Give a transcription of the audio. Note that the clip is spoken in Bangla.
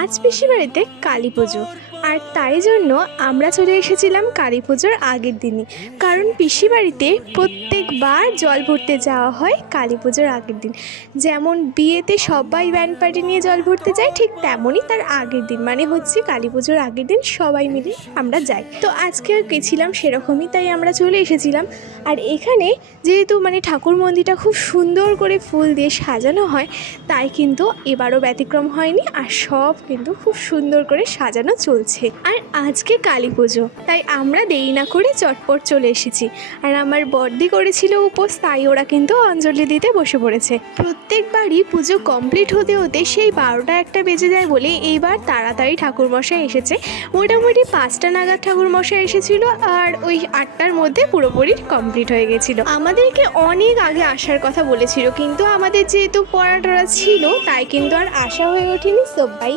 আজ পিসির বাড়িতে কালী পুজো, আর তাই জন্য আমরা চলে এসেছিলাম কালী পুজোর আগের দিনই। কারণ পিসি বাড়িতে প্রত্যেকবার জল ভরতে যাওয়া হয় কালী পুজোর আগের দিন। যেমন বিয়েতে সবাই ব্যান্ড পার্টি নিয়ে জল ভরতে যায়, ঠিক তেমনই তার আগের দিন, মানে হচ্ছে কালী পুজোর আগের দিন সবাই মিলে আমরা যাই। তো আজকে গেছিলাম সেরকমই, তাই আমরা চলে এসেছিলাম। আর এখানে যেহেতু ঠাকুর মন্দিরটা খুব সুন্দর করে ফুল দিয়ে সাজানো হয়, তাই কিন্তু এবারও ব্যতিক্রম হয়নি, আর সব কিন্তু খুব সুন্দর করে সাজানো চলছে। আর আজকে কালী পুজো, তাই আমরা দেরি না করে চটপট চলে এসেছি। আর আমার বড়দি করেছিল উপোস, তাই ওরা কিন্তু অঞ্জলি দিতে বসে পড়েছে। প্রত্যেকবারই পুজো কমপ্লিট হতে হতে সেই 12টা 1টা বেজে যায় বলে এইবার তাড়াতাড়ি ঠাকুরমশাই এসেছে। মোটামুটি 5টা নাগাদ ঠাকুরমশাই এসেছিল, আর ওই 8টার মধ্যে পুরোপুরি কমপ্লিট হয়ে গেছিলো। আমাদেরকে অনেক আগে আসার কথা বলেছিল, কিন্তু আমাদের যেহেতু পড়া টড়া ছিল, তাই কিন্তু আর আসা হয়ে ওঠেনি। সবাই